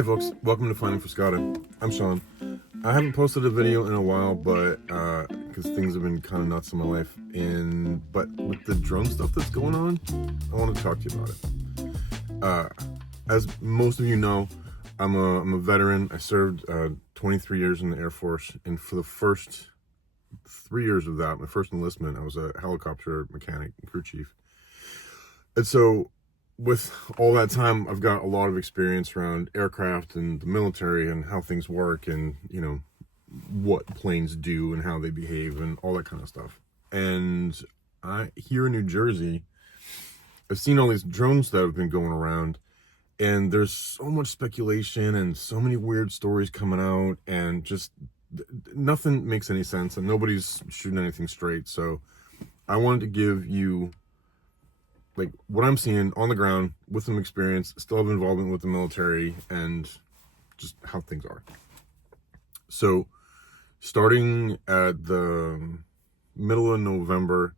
Hey folks, welcome to Finding Fuscata. I'm Sean. I haven't posted a video in a while, but because things have been kind of nuts in my life, but with the drone stuff that's going on, I want to talk to you about it. As most of you know, I'm a veteran. I served 23 years in the Air Force, and for the first 3 years of that, my first enlistment, I was a helicopter mechanic and crew chief. And so with all that time, I've got a lot of experience around aircraft and the military and how things work and, you know, what planes do and how they behave and all that kind of stuff. And here in New Jersey, I've seen all these drones that have been going around, and there's so much speculation and so many weird stories coming out, and just nothing makes any sense, and nobody's shooting anything straight. So I wanted to give you like what I'm seeing on the ground with some experience, still have involvement with the military, and just how things are. So starting at the middle of November,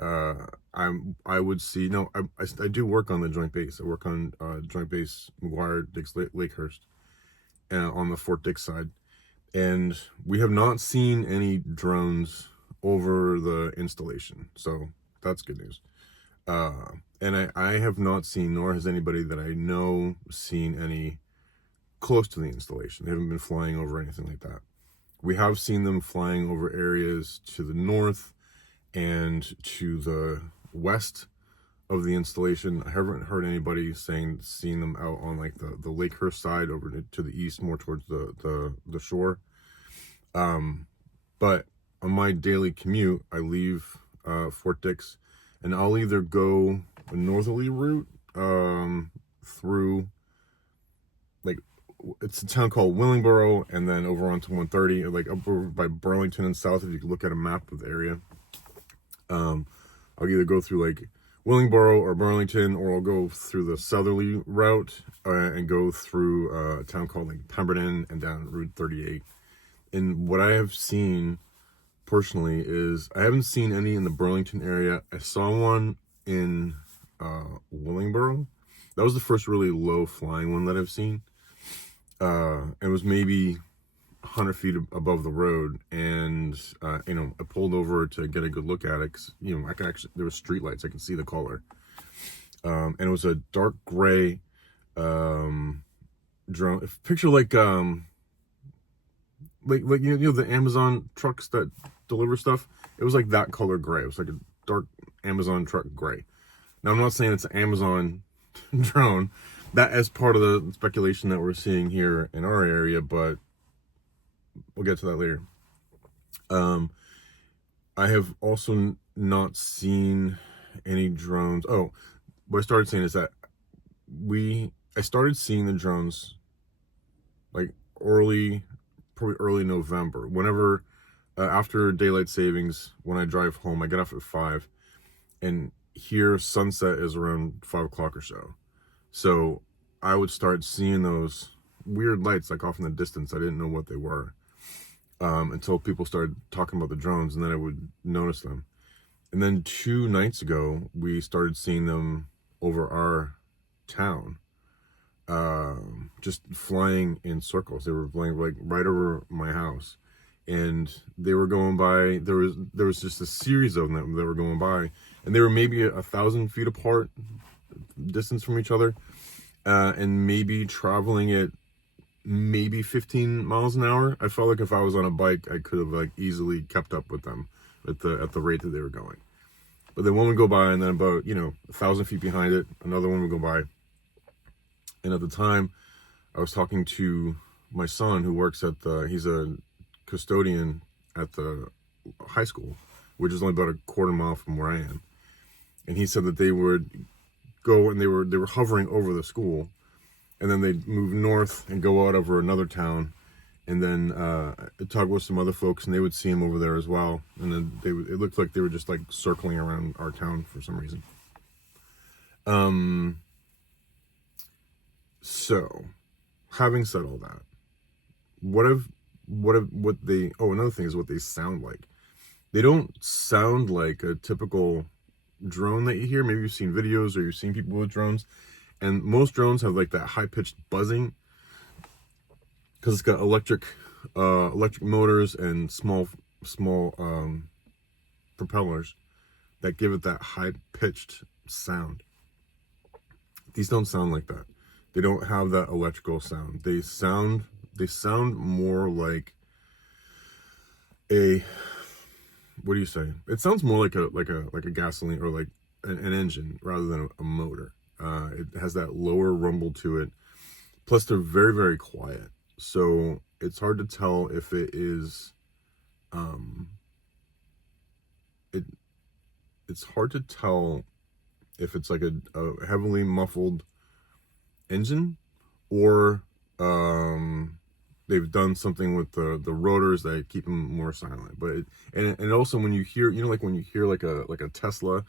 I would see, no, I do work on the Joint Base. I work on Joint Base McGuire Dix Lakehurst on the Fort Dix side. And we have not seen any drones over the installation. So that's good news. And I have not seen, nor has anybody that I know seen any close to the installation. They haven't been flying over anything like that. We have seen them flying over areas to the north and to the west of the installation. I haven't heard anybody seeing them out on like the Lakehurst side over to the east, more towards the shore. But on my daily commute, I leave Fort Dix, and I'll either go a northerly route through, like, it's a town called Willingboro, and then over onto 130, like up over by Burlington and south, if you can look at a map of the area. I'll either go through like Willingboro or Burlington, or I'll go through the southerly route and go through a town called like Pemberton and down Route 38. And what I have seen personally is I haven't seen any in the Burlington area. I saw one in Willingboro. That was the first really low flying one that I've seen. It was maybe 100 feet above the road, and you know, I pulled over to get a good look at it, 'cause, you know, I could actually, there were street lights, I could see the color. And it was a dark gray drone. Picture like you know the Amazon trucks that deliver stuff. It was like that color gray. It was like a dark Amazon truck gray. Now, I'm not saying it's an Amazon drone. That is part of the speculation that we're seeing here in our area, but we'll get to that later. I have also not seen any drones. Oh, what I started saying is that I started seeing the drones like probably early November. Whenever, after daylight savings, when I drive home, I get off at 5, and here sunset is around 5 o'clock or so. So I would start seeing those weird lights like off in the distance. I didn't know what they were until people started talking about the drones, and then I would notice them. And then 2 nights ago, we started seeing them over our town, just flying in circles. They were flying like right over my house, and they were going by. There was just a series of them that were going by, and they were maybe 1,000 feet apart distance from each other, and maybe traveling at maybe 15 miles an hour. I felt like if I was on a bike, I could have like easily kept up with them at the rate that they were going. But then one would go by, and then about, you know, 1,000 feet behind it, another one would go by. And at the time, I was talking to my son, who works he's a custodian at the high school, which is only about a quarter mile from where I am. And he said that they would go, and they were hovering over the school, and then they'd move north and go out over another town, and then talk with some other folks, and they would see him over there as well. And then it looked like they were just like circling around our town for some reason. So having said all that, another thing is what they sound like. They don't sound like a typical drone that you hear. Maybe you've seen videos or you've seen people with drones, and most drones have like that high-pitched buzzing because it's got electric motors and small propellers that give it that high pitched sound. These don't sound like that. They don't have that electrical sound. They sound more like a, what do you say? It sounds more like a gasoline or like an engine rather than a motor. It has that lower rumble to it. Plus, they're very, very quiet. So it's hard to tell if it is, it's hard to tell if it's like a heavily muffled engine, or they've done something with the rotors that keep them more silent. But and also when you hear, like when you hear like a Tesla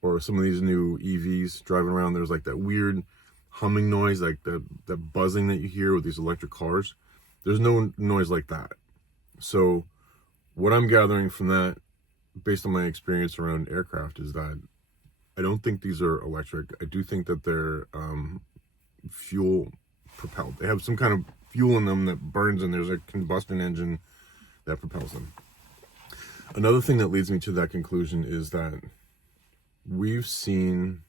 or some of these new EVs driving around, there's like that weird humming noise, like the buzzing that you hear with these electric cars. There's no noise like that. So what I'm gathering from that, based on my experience around aircraft, is that I don't think these are electric. I do think that they're fuel propelled. They have some kind of fuel in them that burns, and there's a combustion engine that propels them. Another thing that leads me to that conclusion is that we've seen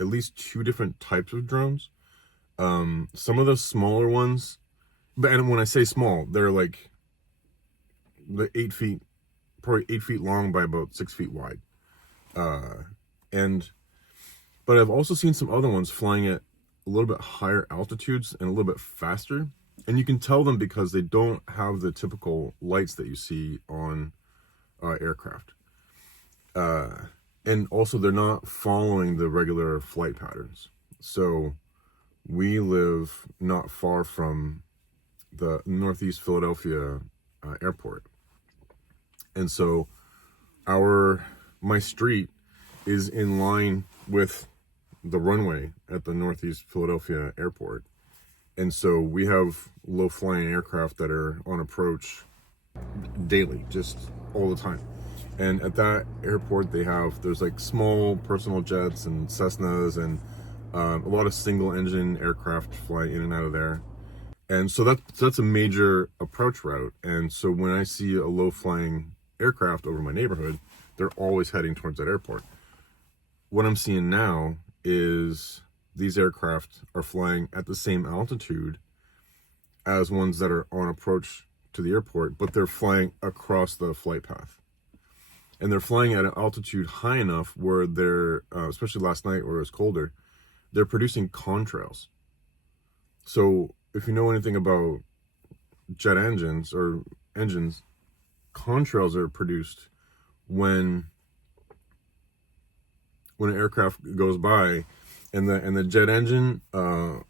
at least 2 different types of drones. Some of the smaller ones, and when I say small, they're like the 8 feet, probably 8 feet long by about 6 feet wide. But I've also seen some other ones flying at a little bit higher altitudes and a little bit faster. And you can tell them because they don't have the typical lights that you see on aircraft. And also they're not following the regular flight patterns. So we live not far from the Northeast Philadelphia airport. And so my street is in line with the runway at the Northeast Philadelphia airport. And so we have low flying aircraft that are on approach daily, just all the time. And at that airport, there's like small personal jets and Cessnas, and a lot of single engine aircraft fly in and out of there. And so that's a major approach route. And so when I see a low flying aircraft over my neighborhood, they're always heading towards that airport. What I'm seeing now is these aircraft are flying at the same altitude as ones that are on approach to the airport, but they're flying across the flight path. And they're flying at an altitude high enough where they're, especially last night where it was colder, they're producing contrails. So if you know anything about jet engines or engines, contrails are produced when an aircraft goes by and the jet engine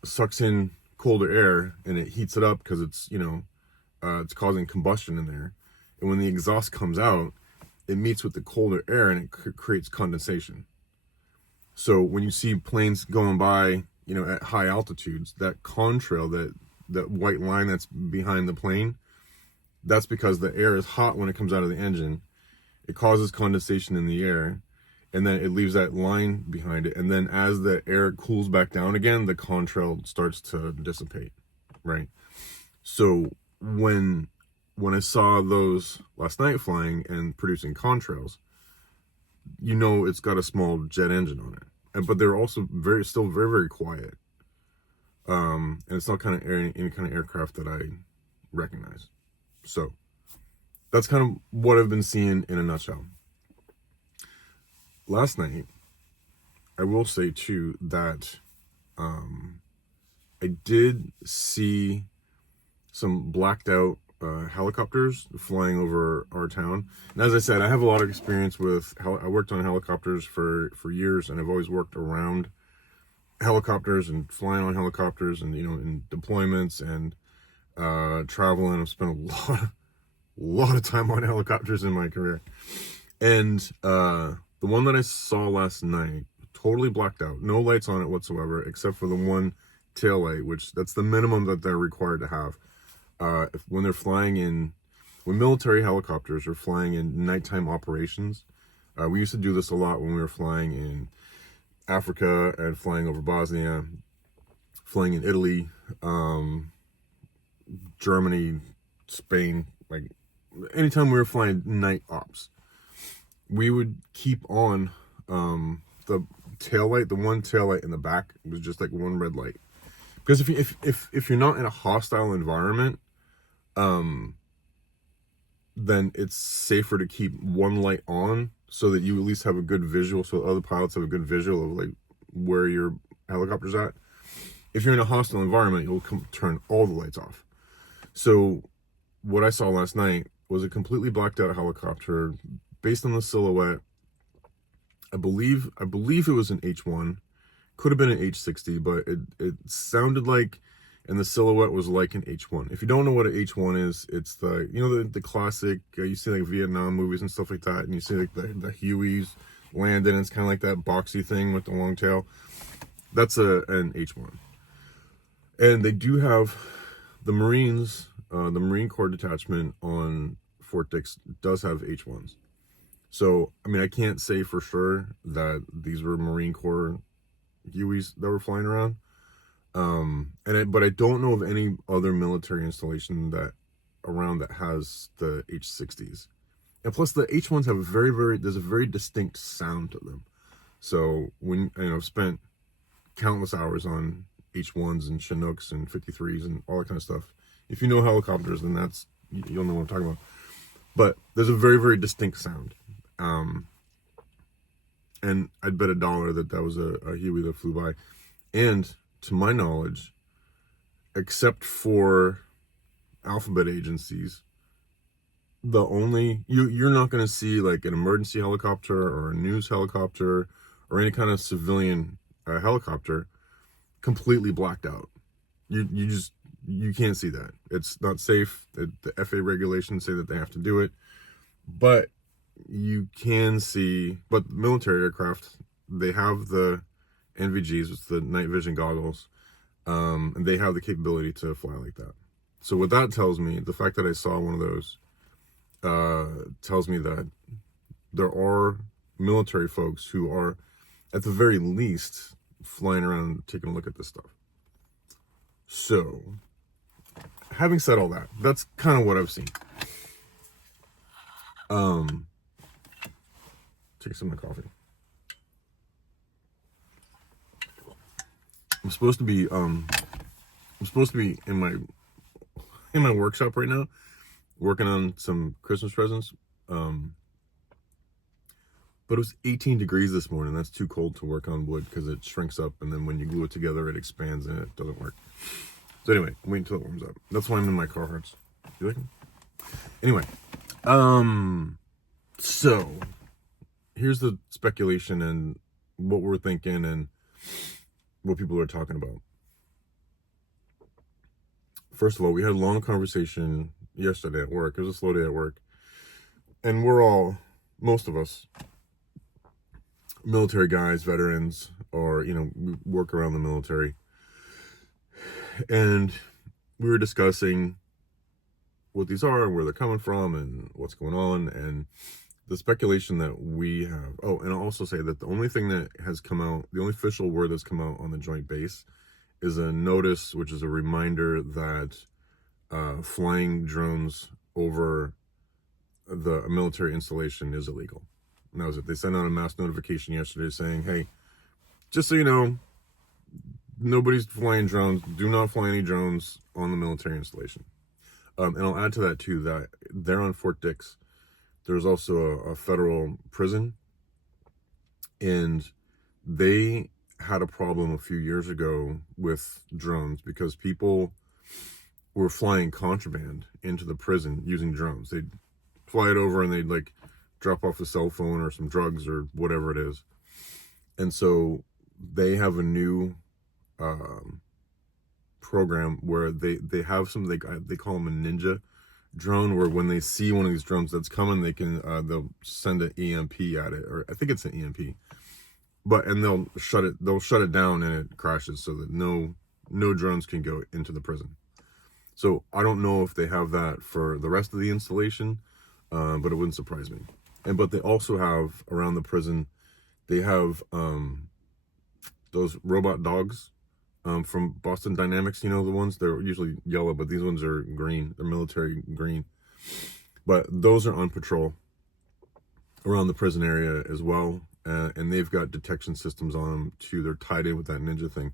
sucks in colder air and it heats it up because it's it's causing combustion in there. And when the exhaust comes out, it meets with the colder air and it creates condensation. So when you see planes going by, at high altitudes, that contrail, that white line that's behind the plane, that's because the air is hot when it comes out of the engine. It causes condensation in the air, and then it leaves that line behind it. And then as the air cools back down again, the contrail starts to dissipate, right? So when I saw those last night flying and producing contrails, it's got a small jet engine on it. But they're also still very, very quiet. And it's not any kind of aircraft that I recognize. So that's kind of what I've been seeing in a nutshell. Last night, I will say too that I did see some blacked out helicopters flying over our town. And as I said, I have a lot of experience with I worked on helicopters for years, and I've always worked around helicopters and flying on helicopters, and in deployments and traveling. I've spent a lot of time on helicopters in my career. And the one that I saw last night, totally blacked out, no lights on it whatsoever, except for the one tail light, which that's the minimum that they're required to have. When they're flying when military helicopters are flying in nighttime operations, we used to do this a lot when we were flying in Africa and flying over Bosnia, flying in Italy, Germany, Spain, like anytime we were flying night ops, we would keep on the tail light, the one tail light in the back was just like one red light. Because if you're not in a hostile environment, then it's safer to keep one light on so that you at least have a good visual, so other pilots have a good visual of like where your helicopter's at. If you're in a hostile environment, you'll turn all the lights off. So what I saw last night was a completely blacked out helicopter based on the silhouette. I believe it was an H1, could have been an H60, but it sounded like, and the silhouette was like an H1. If you don't know what an H1 is, it's the, you know, the classic, you see like Vietnam movies and stuff like that, and you see like the Hueys landing, and it's kind of like that boxy thing with the long tail. That's an H1. And they do have the Marines, the Marine Corps detachment on Fort Dix does have H1s. So, I mean, I can't say for sure that these were Marine Corps Hueys that were flying around. But I don't know of any other military installation that has the H60s. And plus the H1s have there's a very distinct sound to them. So when, I've spent countless hours on H1s and Chinooks and 53s and all that kind of stuff. If you know helicopters, then you'll know what I'm talking about. But there's a very, very distinct sound. And I'd bet $1 that was a Huey that flew by. And to my knowledge, except for alphabet agencies, you're not going to see like an emergency helicopter or a news helicopter or any kind of civilian helicopter completely blacked out. You can't see that. It's not safe. The FAA regulations say that they have to do it, but you can see. But military aircraft, they have the NVGs, it's the night vision goggles, and they have the capability to fly like that. So what that tells me, the fact that I saw one of those, tells me that there are military folks who are, at the very least, flying around taking a look at this stuff. So, having said all that, that's kind of what I've seen. Take some of my coffee. I'm supposed to be in my workshop right now, working on some Christmas presents. But it was 18 degrees this morning. That's too cold to work on wood because it shrinks up, and then when you glue it together, it expands and it doesn't work. So anyway, wait until it warms up. That's why I'm in my Carhartts. You like them? Anyway, so here's the speculation and what we're thinking and what people are talking about. First of all, we had a long conversation yesterday at work. It was a slow day at work. And most of us, military guys, veterans, or, we work around the military. And we were discussing what these are and where they're coming from and what's going on. And the speculation that we have. Oh, and I'll also say that the only thing that has come out, the only official word that's come out on the joint base is a notice, which is a reminder that flying drones over the military installation is illegal. And that was it. They sent out a mass notification yesterday saying, hey, just so you know, nobody's flying drones. Do not fly any drones on the military installation. And I'll add to that, too, that they're on Fort Dix. There's also a federal prison. And they had a problem a few years ago with drones because people were flying contraband into the prison using drones. They'd fly it over and they'd like drop off a cell phone or some drugs or whatever it is. And so they have a new program where they have some, they call them a ninja drone, where when they see one of these drones that's coming, they can they'll send an EMP at it, or I think it's an EMP, and they'll shut it down and it crashes so that no drones can go into the prison. So I don't know if they have that for the rest of the installation, but it wouldn't surprise me. But they also have around the prison, they have those robot dogs from Boston Dynamics. You know, the ones, they're usually yellow, but these ones are green. They're military green. But those are on patrol around the prison area as well. And they've got detection systems on them too. They're tied in with that Ninja thing,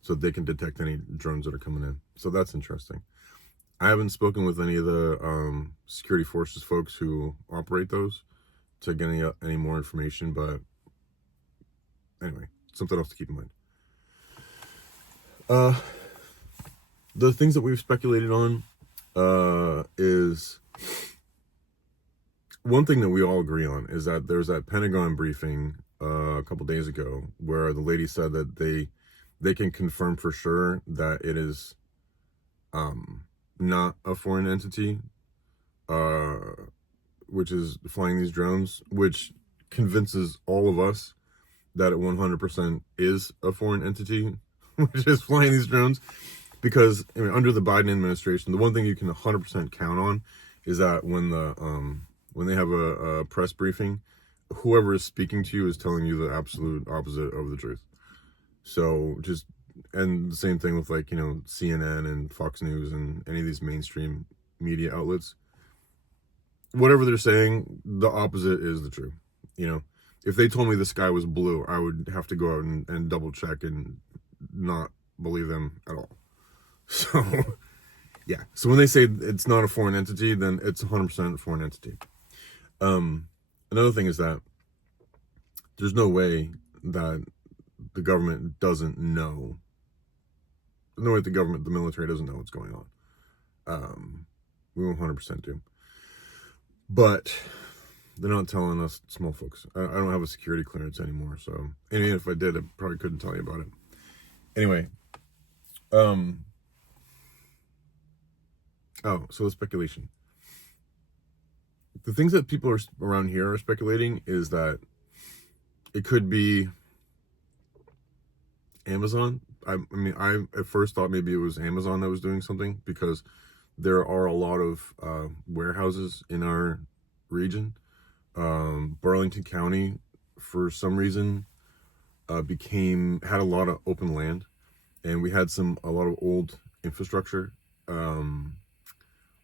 so they can detect any drones that are coming in. So that's interesting. I haven't spoken with any of the security forces folks who operate those to get any more information, but anyway, something else to keep in mind. The things that we've speculated on is one thing that we all agree on is that there's that Pentagon briefing a couple days ago where the lady said that they can confirm for sure that it is not a foreign entity, which is flying these drones, which convinces all of us that it 100% is a foreign entity, which is flying these drones. Because I mean, under the Biden administration, the one thing you can 100% count on is that when they have a press briefing, whoever is speaking to you is telling you the absolute opposite of the truth. So and the same thing with, like, you know, CNN and Fox News and any of these mainstream media outlets. Whatever they're saying, the opposite is the truth. You know, if they told me the sky was blue, I would have to go out and double check and not believe them at all. So, yeah. So when they say it's not a foreign entity, then it's 100% a foreign entity. Another thing is that there's no way that the government doesn't know. No way the government, the military doesn't know what's going on. We 100% do. But they're not telling us small folks. I don't have a security clearance anymore, so, and even if I did, I probably couldn't tell you about it. Anyway, so the speculation. The things that people are around here are speculating is that it could be Amazon. I mean, I at first thought maybe it was Amazon that was doing something, because there are a lot of warehouses in our region. Burlington County, for some reason, had a lot of open land, and we had a lot of old infrastructure,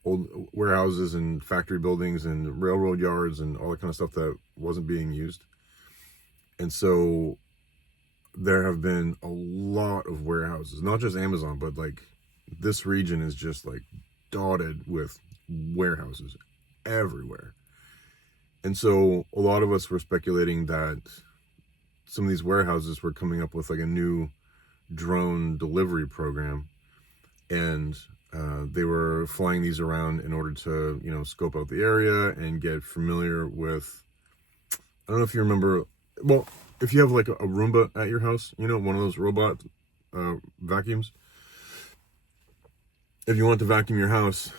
old warehouses and factory buildings and railroad yards and all that kind of stuff that wasn't being used. And so there have been a lot of warehouses, not just Amazon, but like this region is just like dotted with warehouses everywhere. And so a lot of us were speculating that some of these warehouses were coming up with like a new drone delivery program, and they were flying these around in order to, you know, scope out the area and get familiar with, I don't know if you remember, well, if you have like a Roomba at your house, you know, one of those robot vacuums, if you want to vacuum your house,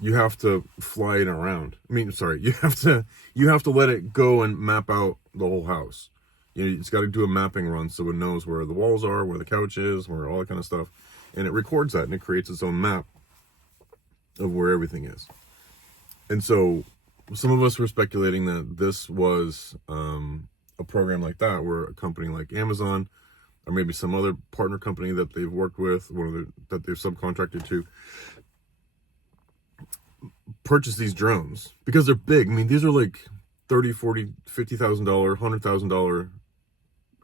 you have to fly it around. I mean, sorry, you have to let it go and map out the whole house. You know, it's got to do a mapping run so it knows where the walls are, where the couch is, where all that kind of stuff. And it records that, and it creates its own map of where everything is. And so some of us were speculating that this was a program like that, where a company like Amazon, or maybe some other partner company that they've worked with, or that they've subcontracted to, purchase these drones because they're big. I mean, these are like $30,000, $40,000, $50,000, $100,000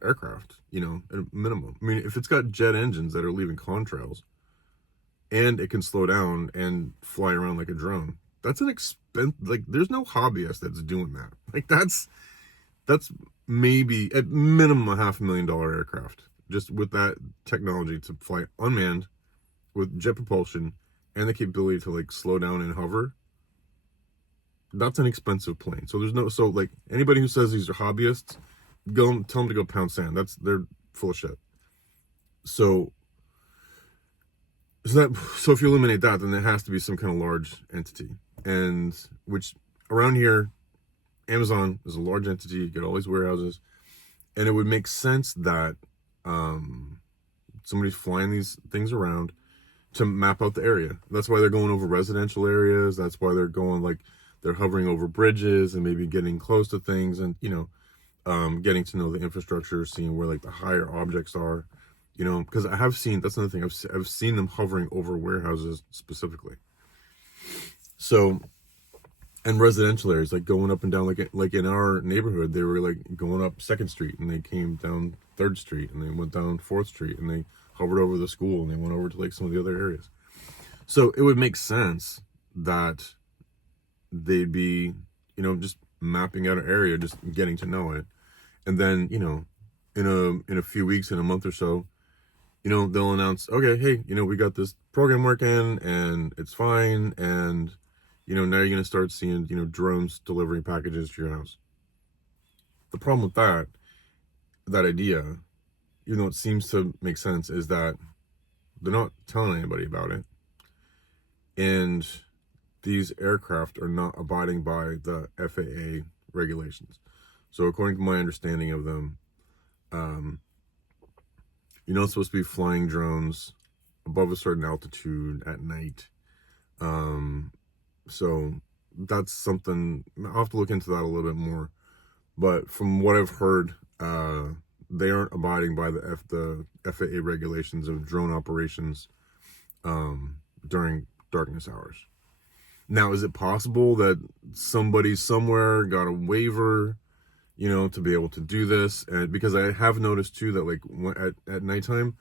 aircraft, you know, at a minimum. I mean, if it's got jet engines that are leaving contrails and it can slow down and fly around like a drone, that's an expense. Like, there's no hobbyist that's doing that. Like, that's maybe at minimum a $500,000 aircraft, just with that technology to fly unmanned with jet propulsion and the capability to like slow down and hover. That's an expensive plane. So like anybody who says these are hobbyists, tell them to go pound sand. They're full of shit. So if you eliminate that, then there has to be some kind of large entity, and which around here, Amazon is a large entity. You get all these warehouses, and it would make sense that somebody's flying these things around to map out the area. That's why they're going over residential areas. That's why they're going, like, they're hovering over bridges and maybe getting close to things, and, you know, getting to know the infrastructure, seeing where like the higher objects are, You know, because I have seen, that's another thing, I've seen them hovering over warehouses specifically. So, and residential areas, like going up and down, like in our neighborhood, they were like going up 2nd Street and they came down 3rd Street and they went down 4th Street and they hovered over the school and they went over to like some of the other areas. So it would make sense that they'd be, you know, just mapping out an area, just getting to know it. And then, you know, in a few weeks, in a month or so, you know, they'll announce, okay, hey, you know, we got this program working and it's fine. And, you know, now you're going to start seeing, you know, drones delivering packages to your house. The problem with that idea, even though it seems to make sense, is that they're not telling anybody about it. And these aircraft are not abiding by the FAA regulations. So according to my understanding of them, you're not supposed to be flying drones above a certain altitude at night. So that's something, I'll have to look into that a little bit more. But from what I've heard, they aren't abiding by the FAA regulations of drone operations during darkness hours. Now, is it possible that somebody somewhere got a waiver, you know, to be able to do this? And because I have noticed too that like at nighttime,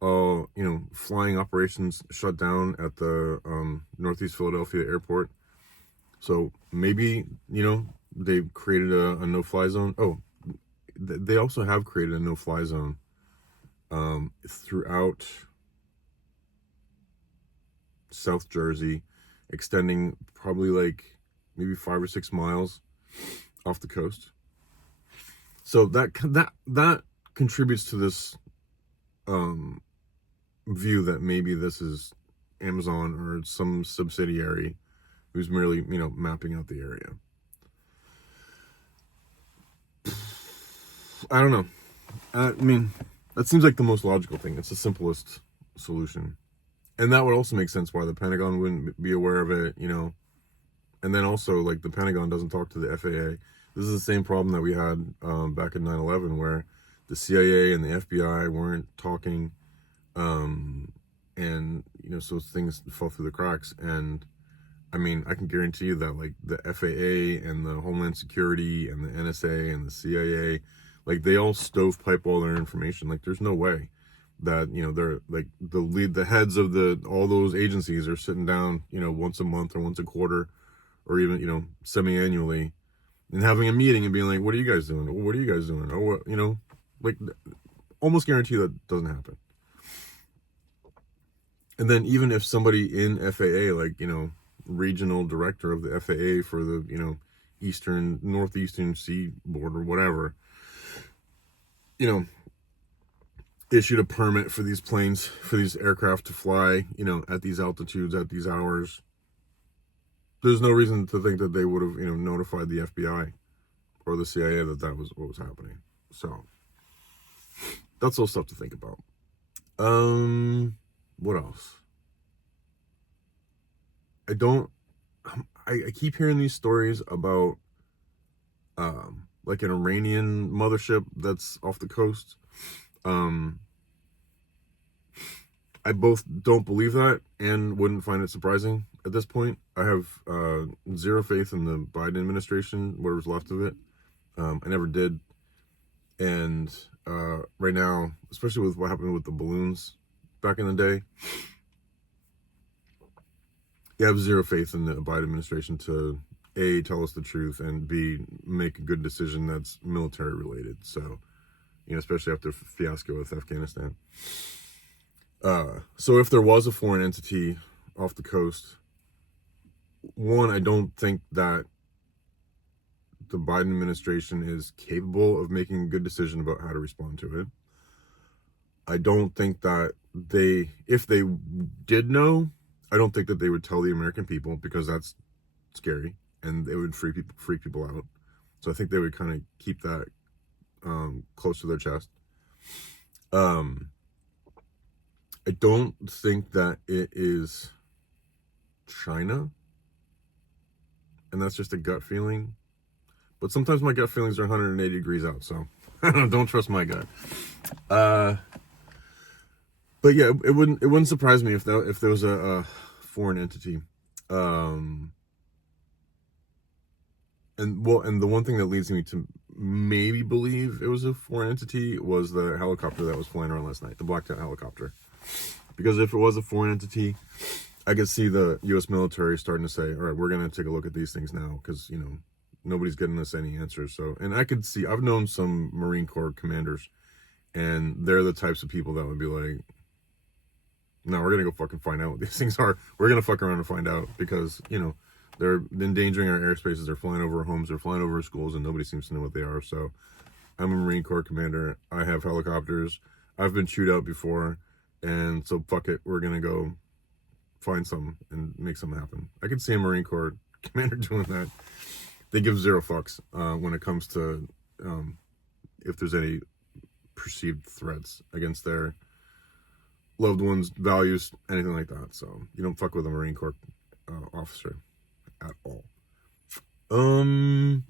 you know, flying operations shut down at the Northeast Philadelphia airport. So maybe, you know, they've created a no-fly zone. Oh, they also have created a no-fly zone throughout South Jersey, extending probably like maybe 5 or 6 miles off the coast. So that contributes to this view that maybe this is Amazon or some subsidiary who's merely, you know, mapping out the area. I don't know. I mean, that seems like the most logical thing. It's the simplest solution. And that would also make sense why the Pentagon wouldn't be aware of it, you know. And then also, like, the Pentagon doesn't talk to the FAA. This is the same problem that we had back in 9/11, where the CIA and the FBI weren't talking, and, you know, so things fell through the cracks. And, I mean, I can guarantee you that, like, the FAA and the Homeland Security and the NSA and the CIA, like, they all stovepipe all their information. Like, there's no way that, you know, they're like the heads of all those agencies are sitting down, you know, once a month or once a quarter or even, you know, semi-annually and having a meeting and being like, what are you guys doing? What are you guys doing? Or what, you know, like, almost guarantee that doesn't happen. And then even if somebody in FAA, like, you know, regional director of the FAA for the, you know, northeastern seaboard or whatever, you know, issued a permit for these planes, for these aircraft to fly, you know, at these altitudes, at these hours, there's no reason to think that they would have, you know, notified the FBI or the CIA that was what was happening. So that's all stuff to think about. What else? I keep hearing these stories about like an Iranian mothership that's off the coast. I both don't believe that and wouldn't find it surprising at this point. I have zero faith in the Biden administration, whatever's left of it. I never did. And right now, especially with what happened with the balloons back in the day, I have zero faith in the Biden administration to A, tell us the truth, and B, make a good decision that's military related. So, you know, especially after the fiasco with Afghanistan. So if there was a foreign entity off the coast, one, I don't think that the Biden administration is capable of making a good decision about how to respond to it. I don't think that if they did know, I don't think that they would tell the American people, because that's scary and it would freak people out. So I think they would kind of keep that close to their chest. I don't think that it is China, and that's just a gut feeling. But sometimes my gut feelings are 180 degrees out, so don't trust my gut. But yeah, it wouldn't surprise me if there was a foreign entity. Um, and the one thing that leads me to maybe believe it was a foreign entity was the helicopter that was flying around last night, the blacked out helicopter. Because if it was a foreign entity, I could see the U.S. military starting to say, all right, we're going to take a look at these things now because, nobody's getting us any answers. So, and I've known some Marine Corps commanders, and they're the types of people that would be like, no, we're going to go fucking find out what these things are. We're going to fuck around and find out because, they're endangering our airspaces. They're flying over our homes. They're flying over our schools, and nobody seems to know what they are. So I'm a Marine Corps commander. I have helicopters. I've been chewed out before. And so fuck it. We're going to go find something and make something happen. I could see a Marine Corps commander doing that. They give zero fucks when it comes to if there's any perceived threats against their loved ones, values, anything like that. So you don't fuck with a Marine Corps officer at all. And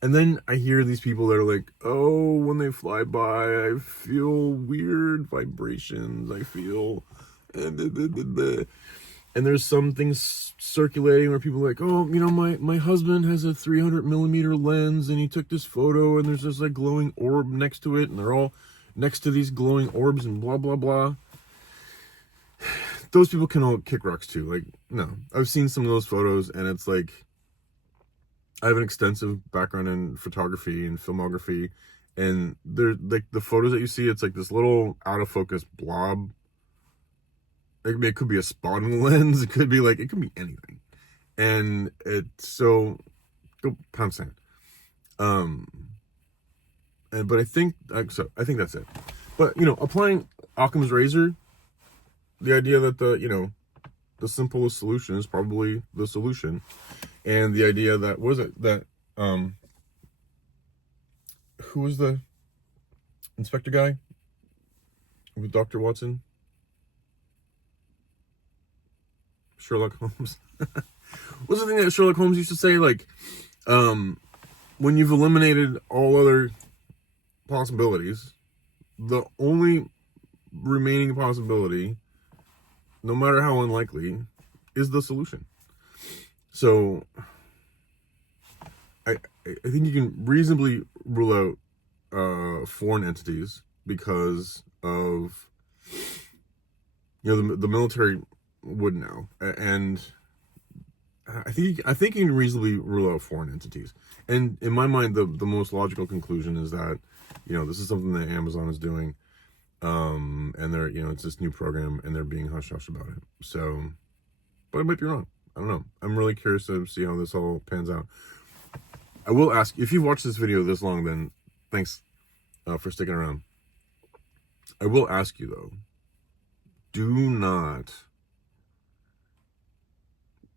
then I hear these people that are like, oh, when they fly by, I feel weird vibrations. I feel, and there's some things circulating where people are like, oh, my husband has a 300 millimeter lens and he took this photo and there's this like glowing orb next to it and they're all next to these glowing orbs and blah, blah, blah. Those people can all kick rocks too. Like, no, I've seen some of those photos and it's like, I have an extensive background in photography and filmography, and they're like the photos that you see, it's like this little out of focus blob. Like, it could be a spot in the lens. It could be anything. And so go pound sand. But I think that's it. But, applying Occam's razor, the idea that the simplest solution is probably the solution. And the idea that, who was the inspector guy with Dr. Watson? Sherlock Holmes. What's the thing that Sherlock Holmes used to say? Like, when you've eliminated all other possibilities, the only remaining possibility, no matter how unlikely, is the solution. So I think you can reasonably rule out foreign entities because of the military would know, and I think you can reasonably rule out foreign entities. And in my mind, the most logical conclusion is that this is something that Amazon is doing, and they're it's this new program and they're being hush hush about it. So, but I might be wrong. I don't know. I'm really curious to see how this all pans out. I will ask, if you've watched this video this long, then thanks for sticking around. I will ask you though, do not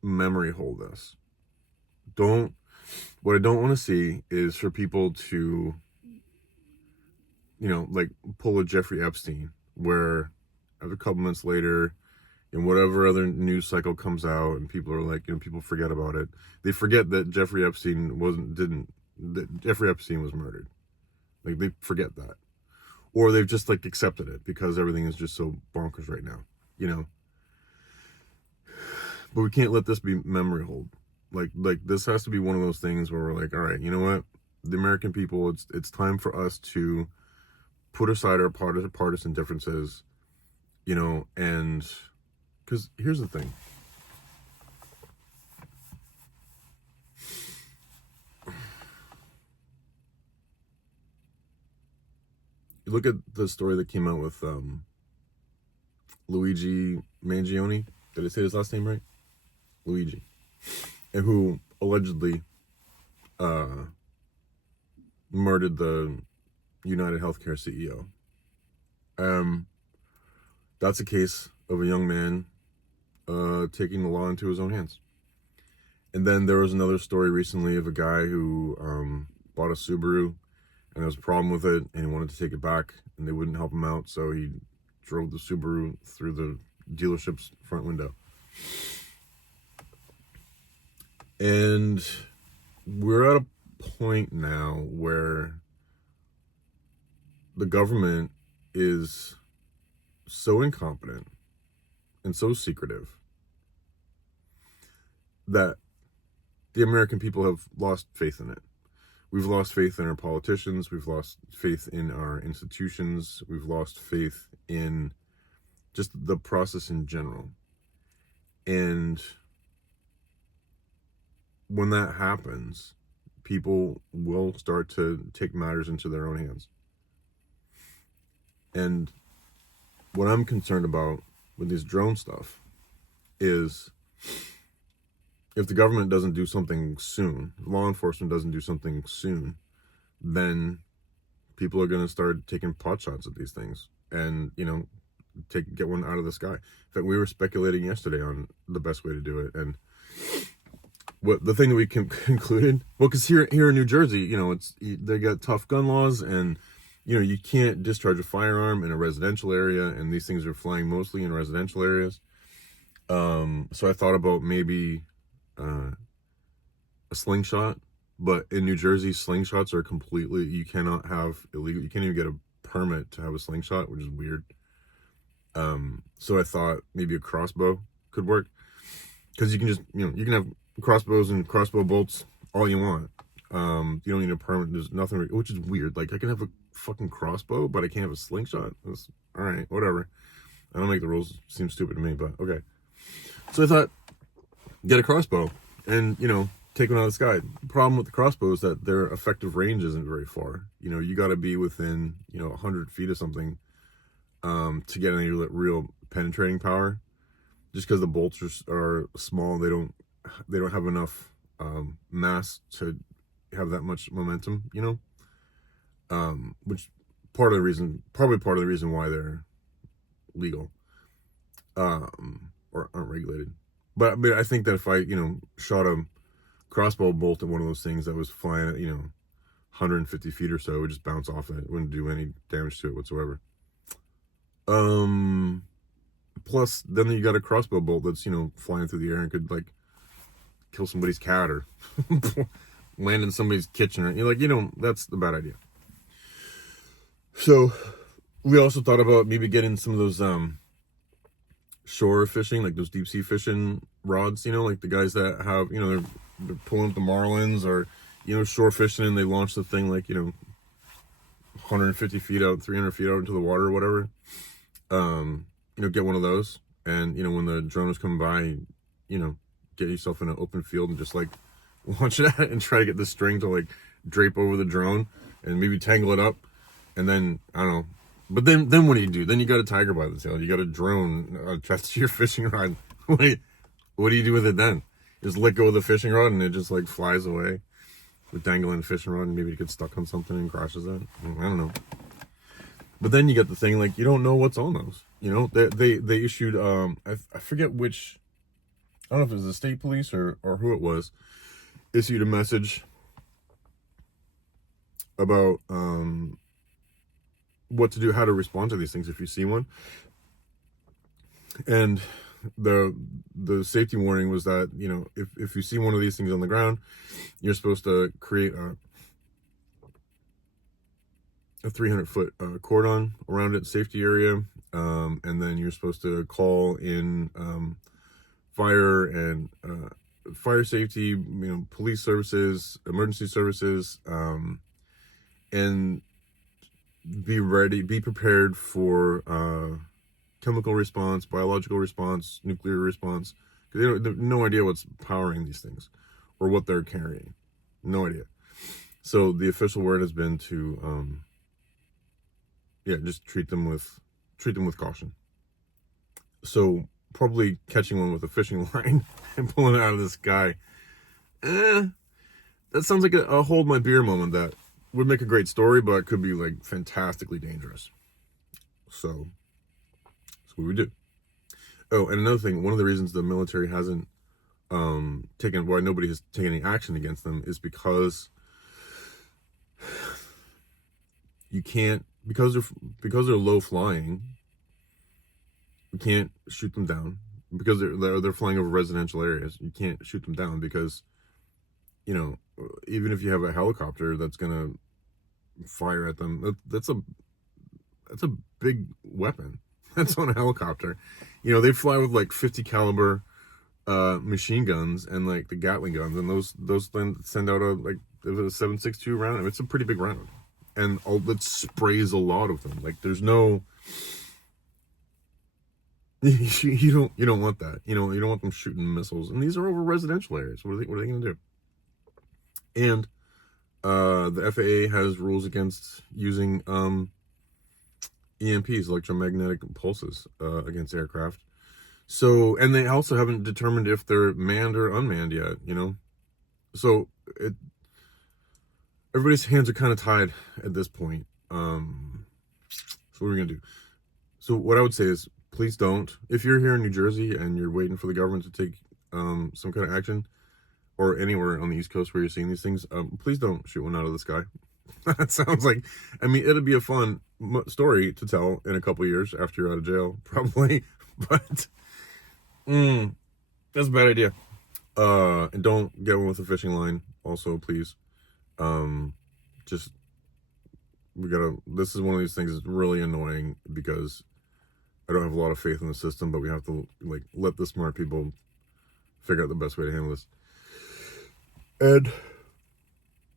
memory hold this. What I don't want to see is for people to, like pull a Jeffrey Epstein, where a couple months later, and whatever other news cycle comes out and people are like, people forget about it. They forget that Jeffrey Epstein was murdered. Like, they forget that. Or they've just like accepted it because everything is just so bonkers right now, But we can't let this be memory hold. Like this has to be one of those things where we're like, all right, you know what? The American people, it's time for us to put aside our partisan differences, and because here's the thing. You look at the story that came out with Luigi Mangione. Did I say his last name right? Luigi. And who allegedly murdered the United Healthcare CEO. That's a case of a young man taking the law into his own hands. And then there was another story recently of a guy who bought a Subaru and there was a problem with it and he wanted to take it back and they wouldn't help him out, so he drove the Subaru through the dealership's front window. And we're at a point now where the government is so incompetent and so secretive that the American people have lost faith in it. We've lost faith in our politicians. We've lost faith in our institutions. We've lost faith in just the process in general. And when that happens, people will start to take matters into their own hands. And what I'm concerned about with this drone stuff is if the government doesn't do something soon, law enforcement doesn't do something soon, then people are going to start taking pot shots at these things and, get one out of the sky. In fact, we were speculating yesterday on the best way to do it. And what the thing that we concluded, well, because here in New Jersey, they got tough gun laws, and you can't discharge a firearm in a residential area, and these things are flying mostly in residential areas. So I thought about maybe a slingshot, but in New Jersey, slingshots are completely, you cannot have illegal, you can't even get a permit to have a slingshot, which is weird. So I thought maybe a crossbow could work, because you can just, you can have crossbows and crossbow bolts all you want. You don't need a permit. There's nothing, which is weird. Like, I can have a fucking crossbow, but I can't have a slingshot. That's all right, whatever. I don't make the rules seem stupid to me, but okay. So I thought, get a crossbow and, take one out of the sky. The problem with the crossbow is that their effective range isn't very far. You got to be within, 100 feet of something to get any real penetrating power, just because the bolts are small. They don't have enough mass to have that much momentum, which probably part of the reason why they're legal or aren't regulated. But I think that if I shot a crossbow bolt at one of those things that was flying at 150 feet or so, it would just bounce off it. It wouldn't do any damage to it whatsoever. Plus then you got a crossbow bolt that's flying through the air and could kill somebody's cat or land in somebody's kitchen, or that's a bad idea. So we also thought about maybe getting some of those shore fishing, like those deep sea fishing rods, like the guys that have, they're pulling up the marlins, or shore fishing, and they launch the thing 150 feet out, 300 feet out into the water or whatever. Get one of those, and when the drone is coming by, get yourself in an open field and just launch it at it and try to get the string to drape over the drone and maybe tangle it up. And then I don't know, but then what do? Then you got a tiger by the tail. You got a drone attached to your fishing rod. Wait, what do you do with it then? Just let go of the fishing rod and it just flies away with dangling fishing rod, and maybe it gets stuck on something and crashes it. I don't know. But then you get the thing, you don't know what's on those. They issued I forget which, I don't know if it was the state police or who it was, issued a message about what to do, how to respond to these things if you see one. And the safety warning was that, if you see one of these things on the ground, you're supposed to create a 300-foot cordon around it, safety area, and then you're supposed to call in fire and fire safety, police services, emergency services, and be prepared for chemical response, biological response, nuclear response, because they have no idea what's powering these things or what they're carrying. No idea. So the official word has been to just treat them with caution. So probably catching one with a fishing line and pulling it out of the sky, that sounds like a hold my beer moment that would make a great story, but it could be fantastically dangerous. So that's what we do. Oh, and another thing, one of the reasons the military hasn't why nobody has taken any action against them is because you can't, because they're low flying, you can't shoot them down. Because they're flying over residential areas, you can't shoot them down, because even if you have a helicopter that's gonna fire at them, that's a big weapon. that's on a helicopter. You know, they fly with like 50 caliber machine guns and like the Gatling guns, and those then send out a like a 7.62 round. It's a pretty big round, and it sprays a lot of them. Like there's no you don't want that. You know, you don't want them shooting missiles, and these are over residential areas. What are they going to do? And the FAA has rules against using EMPs, electromagnetic pulses, against aircraft. So, and they also haven't determined if they're manned or unmanned yet, you know? So, everybody's hands are kind of tied at this point. So what are we going to do? So what I would say is, please don't. If you're here in New Jersey and you're waiting for the government to take some kind of action, or anywhere on the East Coast where you're seeing these things, please don't shoot one out of the sky. That sounds like, I mean, it'll be a fun story to tell in a couple years after you're out of jail, probably. But that's a bad idea. And don't get one with a fishing line. Also, please. This is one of these things that's really annoying because I don't have a lot of faith in the system, but we have to like let the smart people figure out the best way to handle this. And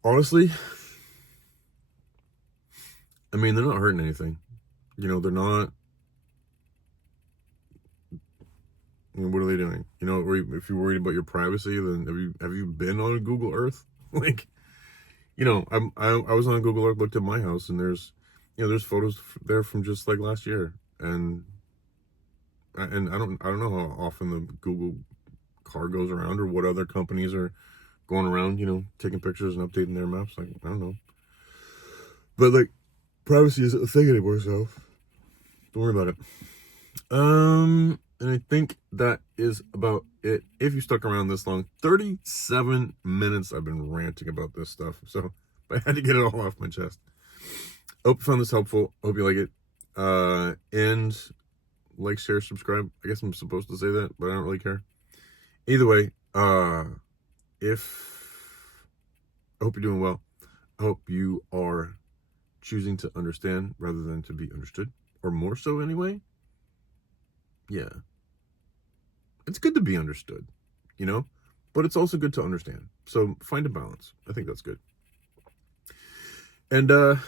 honestly, I mean, they're not hurting anything. You know, they're not. I mean, what are they doing? You know, if you're worried about your privacy, then have you been on Google Earth? Like, you know, I was on Google Earth, looked at my house, and there's photos there from just like last year, and I don't know how often the Google car goes around or what other companies are going around, you know, taking pictures and updating their maps. Like, I don't know. But like, privacy isn't a thing anymore, so don't worry about it. And I think that is about it. If you stuck around this long, 37 minutes I've been ranting about this stuff. So I had to get it all off my chest. Hope you found this helpful. Hope you like it. And like, share, subscribe. I guess I'm supposed to say that, but I don't really care. Either way, I hope you're doing well. I hope you are choosing to understand rather than to be understood, or more so anyway. Yeah. It's good to be understood, you know, but it's also good to understand. So find a balance. I think that's good. And I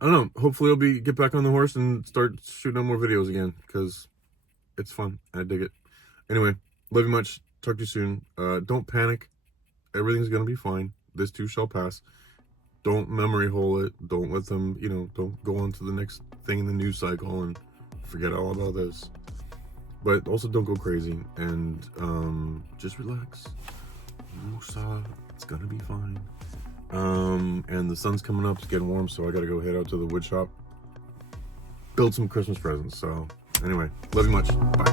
don't know, hopefully I'll get back on the horse and start shooting out more videos again, because it's fun. I dig it. Anyway, love you much. Talk to you soon. Don't panic. Everything's going to be fine. This too shall pass. Don't memory hole it. Don't let them, you know, don't go on to the next thing in the news cycle and forget all about this. But also don't go crazy, and just relax. It's going to be fine. And the sun's coming up. It's getting warm, so I got to go head out to the wood shop. Build some Christmas presents. So anyway, love you much. Bye.